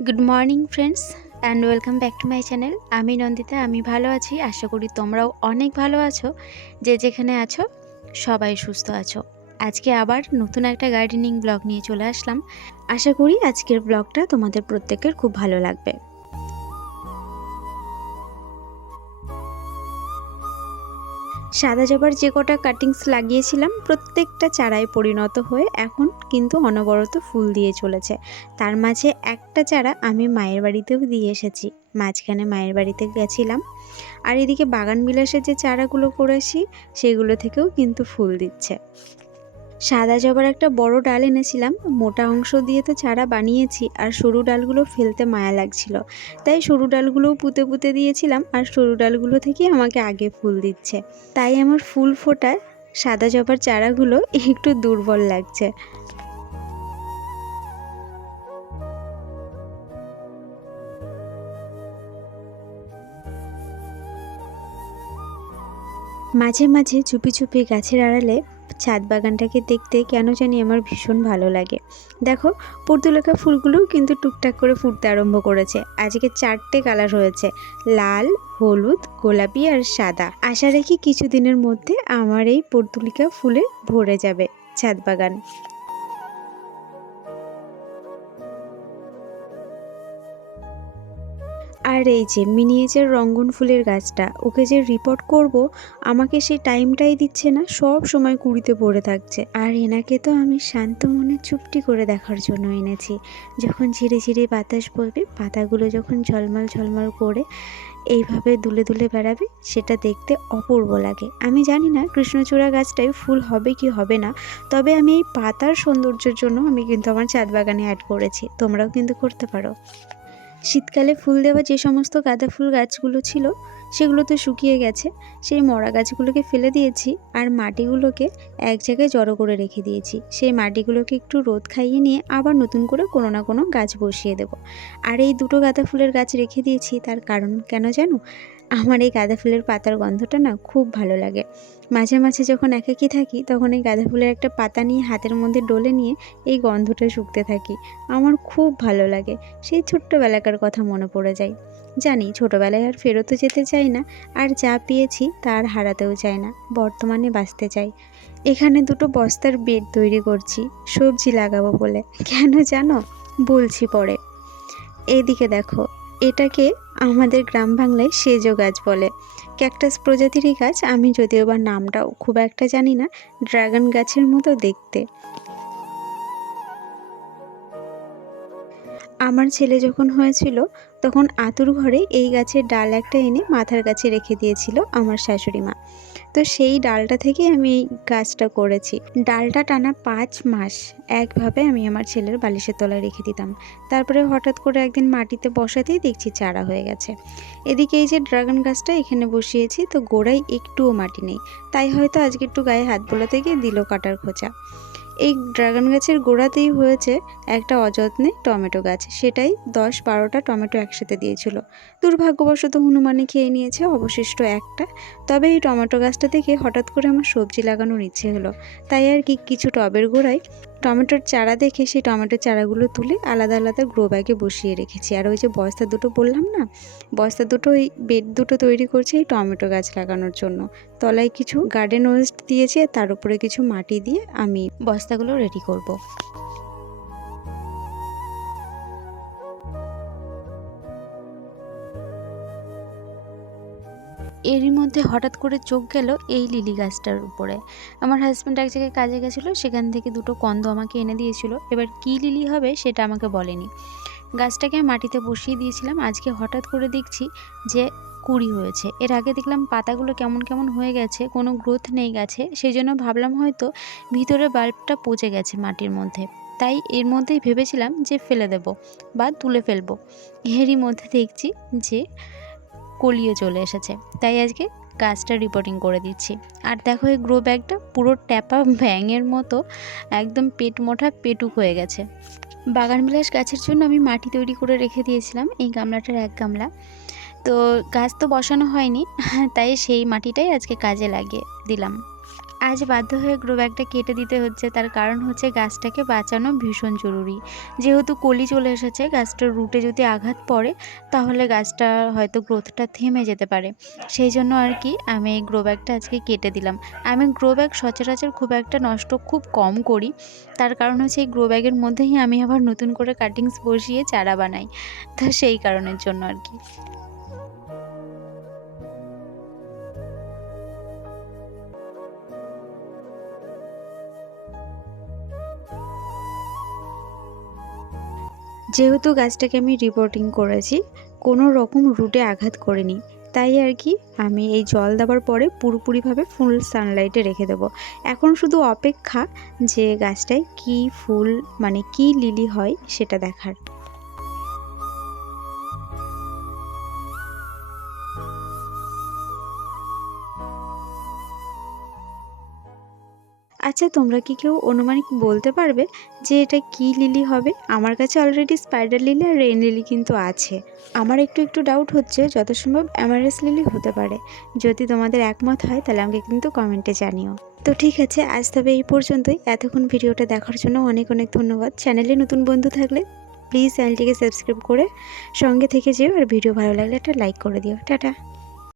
Good morning friends and welcome back to my channel আমি নন্দিতা, আমি ভালো আছি। আশা করি তোমরাও অনেক ভালো আছো। যে যেখানে আছো, সবাই সুস্থ আছো। আজকে আবার নতুন একটা গার্ডেনিং ব্লগ নিয়ে চলে আসলাম। আশা করি আজকের ব্লগটা তোমাদের প্রত্যেকের খুব ভালো লাগবে। সাদা জবার যে কটা কাটিংস লাগিয়েছিলাম, প্রত্যেকটা চারায় পরিণত হয়ে এখন কিন্তু অনবরত ফুল দিয়ে চলেছে। তার মাঝে একটা চারা আমি মায়ের বাড়িতেও দিয়ে এসেছি। মাঝখানে মায়ের বাড়িতে গেছিলাম। আর এদিকে বাগান বিলাসের যে চারাগুলো করেছি, সেগুলো থেকেও কিন্তু ফুল দিচ্ছে। সাদা জবার একটা বড় ডাল এনেছিলাম। মোটা অংশ দিয়ে তো চারা বানিয়েছি আর সরু ডালগুলো ফেলতে মায়া লাগছিল। তাই সরু ডালগুলোও পুঁতে পুঁতে দিয়েছিলাম আর সরু ডালগুলো থেকেই আমাকে আগে ফুল দিচ্ছে। তাই আমার ফুল ফোটায় সাদা জবার চারাগুলো একটু দুর্বল লাগছে। মাঝে মাঝে চুপি চুপি গাছের আড়ালে ছাদ বাগানটাকে দেখতে কেন জানি আমার ভীষণ ভালো লাগে। দেখো পর্তুলেখা ফুলগুলো কিন্তু টুকটাক করে ফুটতে আরম্ভ করেছে। আজকে চারটে কালার রয়েছে লাল, হলুদ, গোলাপি আর সাদা। আশা রাখি কিছুদিনের মধ্যে আমার এই পর্তুলিকা ফুলে ভরে যাবে ছাদ বাগান। আর এই যে মিনিয়েচার রঙ্গন ফুলের গাছটা, ওকে যে রিপোর্ট করব, আমাকে সেই টাইমটাই দিচ্ছে না, সব সময় কুড়িতে পড়ে থাকছে। আর এনাকে তো আমি শান্ত মনে চুপটি করে দেখার জন্য এনেছি। যখন ঝিরে ঝিরে বাতাস বলবে, পাতাগুলো যখন ঝলমল ঝলমল করে এইভাবে দুলে দুলে বেড়াবে, সেটা দেখতে অপূর্ব লাগে। আমি জানি না কৃষ্ণচূড়া গাছটায় ফুল হবে কি হবে না, তবে আমি এই পাতার সৌন্দর্যের জন্য আমি কিন্তু আমার ছাদ বাগানে অ্যাড করেছি। তোমরাও কিন্তু করতে পারো। শীতকালে ফুল দেওয়া যে সমস্ত গাঁদা ফুল গাছগুলো ছিল, সেগুলো তো শুকিয়ে গেছে। সেই মরা গাছগুলোকে ফেলে দিয়েছি আর মাটিগুলোকে এক জায়গায় জড়ো করে রেখে দিয়েছি। সেই মাটিগুলোকে একটু রোদ খাইয়ে নিয়ে আবার নতুন করে কোনো না কোনো গাছ বসিয়ে দেব। আর এই দুটো গাঁদা ফুলের গাছ রেখে দিয়েছি, তার কারণ কেন জানো? আমার এই গাঁদা ফুলের পাতার গন্ধটা না খুব ভালো লাগে। মাঝে মাঝে যখন একাকি থাকি, তখন এই গাঁদা ফুলের একটা পাতা নিয়ে হাতের মধ্যে ডলে নিয়ে এই গন্ধটা শুকতে থাকি। আমার খুব ভালো লাগে। সেই ছোট্টবেলাকার কথা মনে পড়ে যায়। জানি ছোটোবেলায় আর ফেরতও যেতে চাই না, আর যা পেয়েছি তার হারাতেও চাই না, বর্তমানে বাঁচতে চাই। এখানে দুটো বস্তার বেড তৈরি করছি, সবজি লাগাবো বলে। কেন জানো? বলছি পরে। এইদিকে দেখো এটাকে আমাদের গ্রাম বাংলায় সেজো গাছ বলে। ক্যাকটাস প্রজাতিরই গাছ, আমি যদিও বা নামটাও খুব একটা জানি না, ড্রাগন গাছের মতো দেখতে। আমার ছেলে যখন হয়েছিল, তখন আতুর ঘরে এই গাছের ডাল একটা এনে মাথার কাছে রেখে দিয়েছিল আমার শাশুড়ি মা। তো সেই ডালটা থেকেই আমি এই গাছটা করেছি। ডালটা টানা পাঁচ মাস একভাবে আমি আমার ছেলের বালিশের তলায় রেখে দিতাম। তারপরে হঠাৎ করে একদিন মাটিতে বসাতেই দেখছি চারা হয়ে গেছে। এদিকে এই যে ড্রাগন গাছটা এখানে বসিয়েছি, তো গোড়ায় একটুও মাটি নেই। তাই হয়তো আজকে একটু গায়ে হাত বোলাতে গিয়ে দিল কাটার খোঁচা। এই ড্রাগন গাছের গোড়াতেই হয়েছে একটা অযত্নে টমেটো গাছ। সেটাই দশ বারোটা টমেটো একসাথে দিয়েছিল। দুর্ভাগ্যবশত হনুমানে খেয়ে নিয়েছে অবশিষ্ট একটা। তবে এই টমেটো গাছটা থেকে হঠাৎ করে আমার সবজি লাগানোর ইচ্ছে হলো। তাই আর কি কিছু টবের গোড়ায় টমেটোর চারা দেখে সেই টমেটোর চারাগুলো তুলে আলাদা আলাদা গ্রো ব্যাগে বসিয়ে রেখেছি আর ওই যে বস্তা দুটো বললাম না, বস্তা দুটো ওই বেড দুটো তৈরি করছে এই টমেটো গাছ লাগানোর জন্য তলায় কিছু গার্ডেন ওয়েস্ট দিয়েছি আর তার উপরে কিছু মাটি দিয়ে আমি বস্তাগুলো রেডি করব। এরই মধ্যে হঠাৎ করে চোখ গেল এই লিলি গাছটার উপরে। আমার হাজব্যান্ড এক জায়গায় কাজে গেছিল, সেখান থেকে দুটো কন্দ আমাকে এনে দিয়েছিল। এবার কী লিলি হবে সেটা আমাকে বলেনি। গাছটাকে মাটিতে বসিয়ে দিয়েছিলাম। আজকে হঠাৎ করে দেখছি যে কুড়ি হয়েছে। এর আগে দেখলাম পাতাগুলো কেমন কেমন হয়ে গেছে, কোনো গ্রোথ নেই গাছে। সেই জন্য ভাবলাম হয়তো ভিতরে বাল্বটা পচে গেছে মাটির মধ্যে। তাই এর মধ্যেই ভেবেছিলাম যে ফেলে দেব বা তুলে ফেলব। এরই মধ্যে দেখছি যে কলিয়ে চলে এসেছে। তাই আজকে গাছটা রিপোর্টিং করে দিচ্ছি। আর দেখো এই গ্রো ব্যাগটা পুরো ট্যাপা ব্যাঙের মতো একদম পেট মোটা পেটুক হয়ে গেছে। বাগানবিলাস গাছের জন্য আমি মাটি তৈরি করে রেখে দিয়েছিলাম, এই গামলাটার এক গামলা। তো গাছ তো বসানো হয়নি, তাই সেই মাটিটাই আজকে কাজে লাগিয়ে দিলাম। আজ বাধ্য হয়ে গ্রো ব্যাগটা কেটে দিতে হচ্ছে। তার কারণ হচ্ছে গাছটাকে বাঁচানো ভীষণ জরুরি। যেহেতু কলি চলে এসেছে, গাছটার রুটে যদি আঘাত পড়ে, তাহলে গাছটা হয়তো গ্রোথটা থেমে যেতে পারে। সেই জন্য আর কি আমি এই গ্রো ব্যাগটা আজকে কেটে দিলাম। আমি গ্রো ব্যাগ সচরাচর খুব একটা নষ্ট খুব কম করি। তার কারণ হচ্ছে এই গ্রো ব্যাগের মধ্যেই আমি আবার নতুন করে কাটিংস বসিয়ে চারা বানাই। তো সেই কারণের জন্য আর কি। যেহেতু গাছটাকে আমি রিপোর্টিং করেছি, কোনো রকম রুটে আঘাত করিনি। তাই আর কি, আমি এই জল দেওয়ার পরে পুরোপুরিভাবে ফুল সানলাইটে রেখে দেব। এখন শুধু অপেক্ষা যে গাছটায় কি ফুল মানে কি লিলি হয় সেটা দেখার। আচ্ছা তোমরা কি কেউ অনুমানিক বলতে পারবে যে এটা কি লিলি হবে? আমার কাছে অলরেডি স্পাইডার লিলি আর রেন লিলি কিন্তু আছে। আমার একটু একটু ডাউট হচ্ছে যত সম্ভব অ্যামারেস লিলি হতে পারে। যদি তোমাদের একমত হয়, তাহলে আমাকে কিন্তু কমেন্টে জানিও। তো ঠিক আছে, আজ তবে এই পর্যন্তই। এতক্ষণ ভিডিওটা দেখার জন্য অনেক অনেক ধন্যবাদ। চ্যানেলে নতুন বন্ধু থাকলে প্লিজ চ্যানেলটিকে সাবস্ক্রাইব করে সঙ্গে থেকে যেও আর ভিডিও ভালো লাগলে একটা লাইক করে দিও। টাটা!